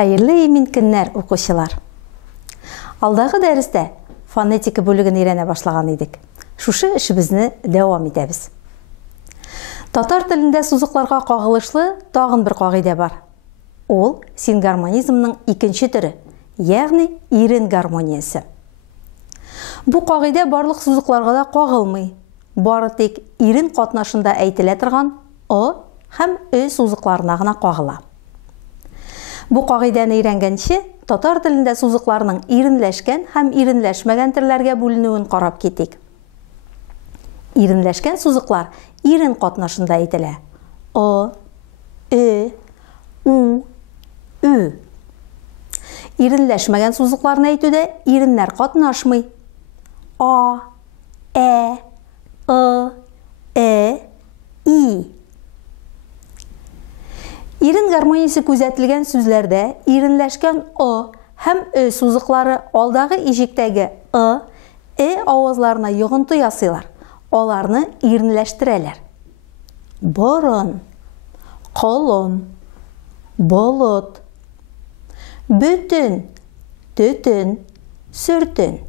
Хәерле имин көннәр, укучылар. Алдагы дәрестә фонетика бүлеген өйрәнә башлаган идек. Шушы эшебезне дәвам итәбез. Татар телендә сузыкларга кагылышлы тагын бер кагыйдә бар. Ул сингармонизмның икенче төре, ягъни ирен гармониясе. Бу кагыйдә барлык сузыкларга да кагылмый. Бары тик ирен катнашында әйтелә торган о һәм сузыкларына гына кагыла. Бу кагыйдәне өйрәнгәнче, татар телендә сузыкларның иренләшкән һәм иренләшмәгән төрләргә бүленүен карап китик. Иренләшкән сузыклар ирен катнашында әйтелә. О, у, ü. Иренләшмәгән сузыкларны әйтүдә иреннәр катнашмый. А, и. Ирен гармониясе күзәтелгән сүзләрдә иренләшкән о һәм сузыклары алдагы ижектәге авызларына йогынты ясыйлар. Аларны иренләштерәләр. Борын, колын, болыт, бүтін, төтен, сүртен.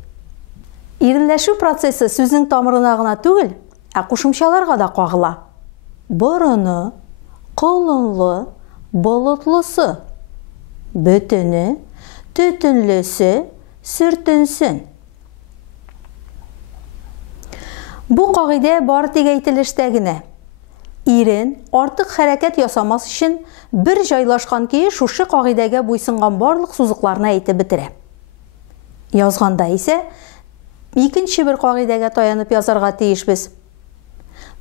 Иренләшү процессы сүзнең тамырына гына түгел, ә кушымчаларга да кагыла. Борыны, колынлы, болытлысы, бүтіні, төтінлісі, сүртінсін. Бу кагыйдә бары тик әйтелештә генә. Ирен артык хәрәкәт ясамас өчен бер җайлашкан көе шушы кагыйдәгә буйсынган барлык сузыкларны әйтеп бетерә. Язганда исә икенче бер кагыйдәгә таянып язарга тиешбез.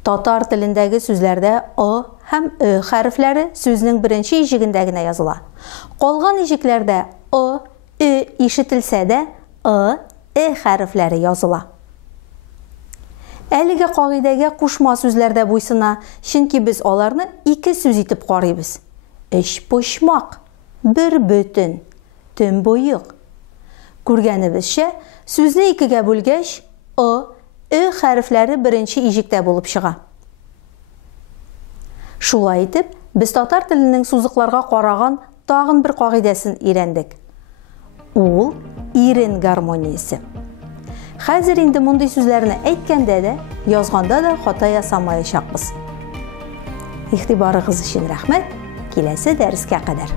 Татар телендәге сүзләрдә о һәм хәрефләре сүзнең беренче ижегендә генә языла. Калган ижекләрдә о, ишетелсә дә хәрефләре языла. Әлеге кагыйдәгә кушма сүзләрдә буйсына, чөнки без аларны ике сүз итеп карыйбыз. Өч почмак, бер бүтән, төнбоек. Күргәнебезчә, сүзне икегә бүлгәч, хәрефләре беренче ижектә булып чыга. Шулай итеп, без татар теленең сузыкларга караган тагын бер кагыйдәсен өйрәндек. Ул ирен гармониясе. Хәзер инде мондый сүзләрне әйткәндә дә, язганда да хата ясамаячакбыз. Игътибарыгыз өчен рәхмәт. Киләсе дәрескә кадәр.